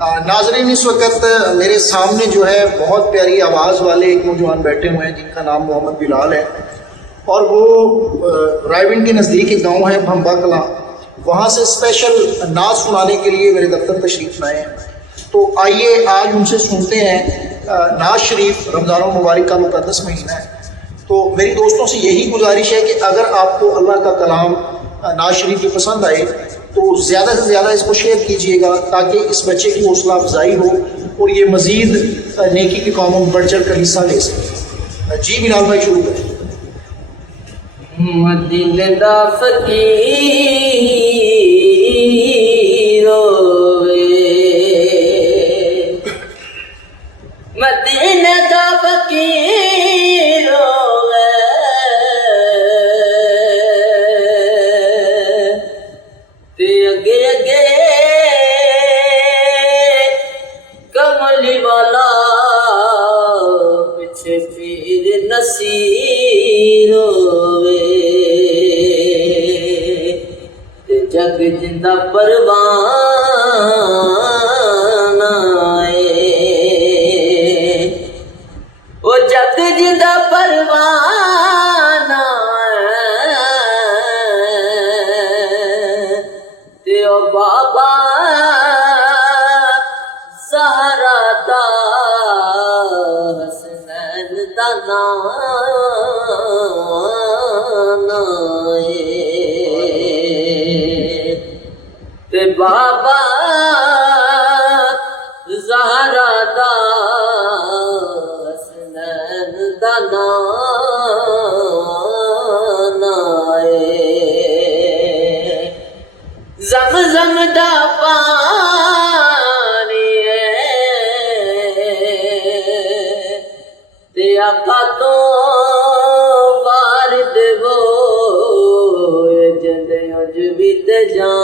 नाजरीन, इस वक्त मेरे सामने जो है बहुत प्यारी आवाज़ वाले एक नौजवान बैठे हुए हैं जिनका नाम मोहम्मद बिलाल है और वो रायविंड के नज़दीक एक गांव है भंबा कलां, वहाँ से स्पेशल नाज सुनाने के लिए मेरे दफ्तर तशरीफ़ लाए हैं। तो आइए आज उनसे सुनते हैं नाज शरीफ। रमज़ान मुबारक का मुक़द्दस महीना है, तो मेरी दोस्तों से यही गुजारिश है कि अगर आपको अल्लाह का कलाम नाज शरीफ की पसंद आए तो ज़्यादा से ज़्यादा इसको शेयर कीजिएगा ताकि इस बच्चे की हौसला अफजाई हो और ये मज़ीद नेकी के कामों में बढ़ चढ़ कर हिस्सा ले सके। जी बिलाल भाई, शुरू करें। मदीने दा फकीर होवे, मदीने दा फकीर होवे, ते अगे अगे कमली वाला, पिछे पीर नसीर होवे, ते जग जिंदा परवाना है, ओ जग जिंदा परवाना है, ते ओ बाबा ज़हरा दा हसनैन दा नाना है, ते बाबा ज़हरा दा हसनैन दा नाना है, ज़म-ज़म दा पानी है, ते आका तो वार देवो जंदे उज भी ते जाने,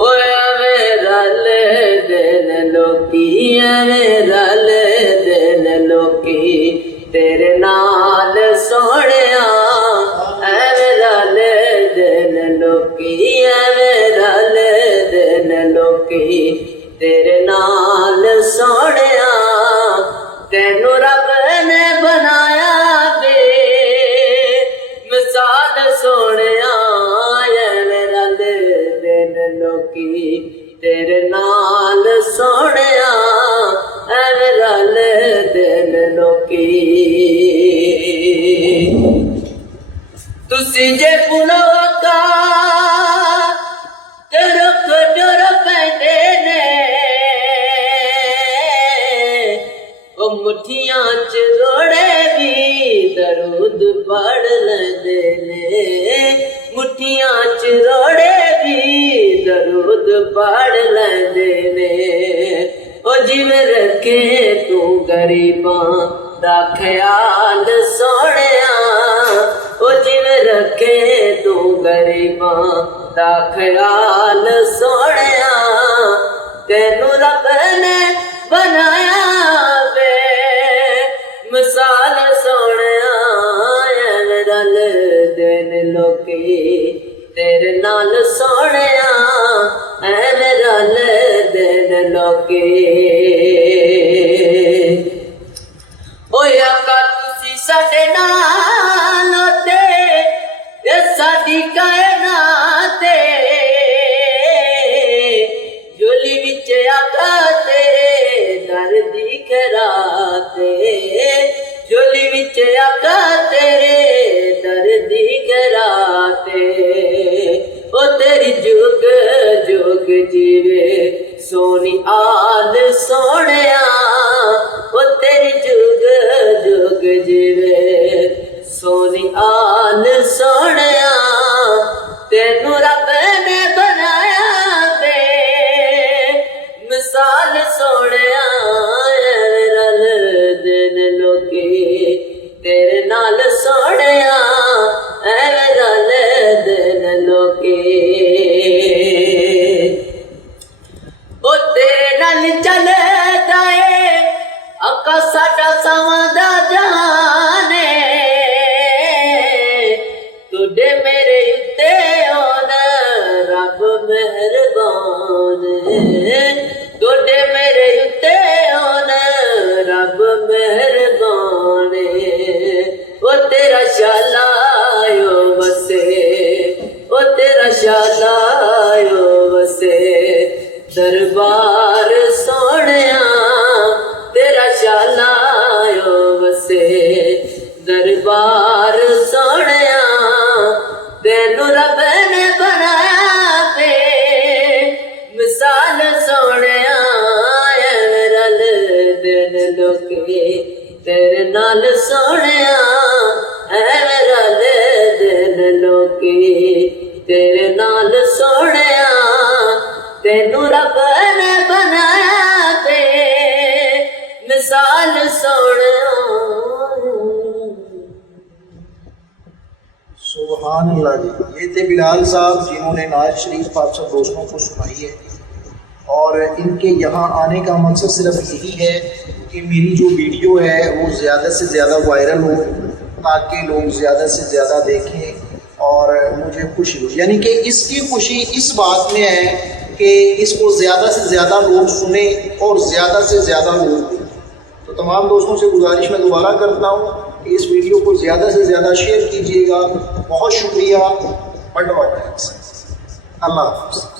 ओए मेरा ले देन लोकी, मेरा ले देन लोकी तेरे नाल सोहणिया, मेरा ले देन लोकी, मेरा ले देन लोकी तेरे नाल सोहणिया, तेनू रब ने बनाया बे मिसाल सोहणिया, मेरा ले देन लोकी तेरे नाल सोहणिया, मेरा ले देन लोकी। तुसी जे पुलोका ते रुख डुर पैंदे ने, ओ मुठियां च रोड़े भी दरूद पढ़ लेंदे ने, मुठियां च रोड़े भी दरूद पढ़ लेंदे ने, ओ जिवें रखे तू गरीबां दा ख्याल सोहणिया, ओ जिवें रखे तू गरीबां दा ख्याल सोहणिया, तेनू रब ने बनाया वे मिसाल सोहणिया, मेरा ले देन लोकी तेरे नाल सोहणिया, मेरा ले देन लोकी। ओए आका तुसी साडे नाल होते ये साडी कायनात, झोली विच आका तेरे दर दी खैरात, झोली विच आका तेरे दर दी खैरात, ओ तेरी जुग जुग जीवे सोनी आल सोहणिया, ओ तेरी जुग जुग जीवे सोनी आल सोहणिया, तेनू रब ने बनाया बे मिसाल सोहणिया, रल दिन लोकी तेरे नाल सोहणिया, रल दिन लोकी, ओ तेरे नाल चले जाए आका साडा सावां दा जाने, तुडे मेरे उत्ते रब मेहरबान गोडे मेरे उत्ते होन रब मेहरबान ओ तेरा शालायो वसे ओ तेरा शालायो वसे दरबार सोहणिया तेरा शालायो वसे दरबार सोहणिया तेनू रब ने बनाया वे मिसाल सोहणिया एवें रल दिन लोके तेरे नाल सोहणिया एवें रल दिन लोके तेरे नाल सोहणिया तेनू रब ने बनाया वे मिसाल सोहणिया। सुभान अल्लाह जी। ये थे बिलाल साहब जिन्होंने नाज शरीफ आप सब दोस्तों को सुनाई है। और इनके यहाँ आने का मकसद सिर्फ यही है कि मेरी जो वीडियो है वो ज़्यादा से ज़्यादा वायरल हो, ताकि लोग ज़्यादा से ज़्यादा देखें और मुझे खुशी हो। यानी कि इसकी खुशी इस बात में है कि इसको ज़्यादा से ज़्यादा लोग सुने और ज़्यादा से ज़्यादा लोग देखें। तो तमाम दोस्तों से गुजारिश मैं दोबारा करता हूँ कि इस वीडियो को ज़्यादा से ज़्यादा शेयर कीजिएगा। बहुत शुक्रिया। अल्लाह हाफ़िज़।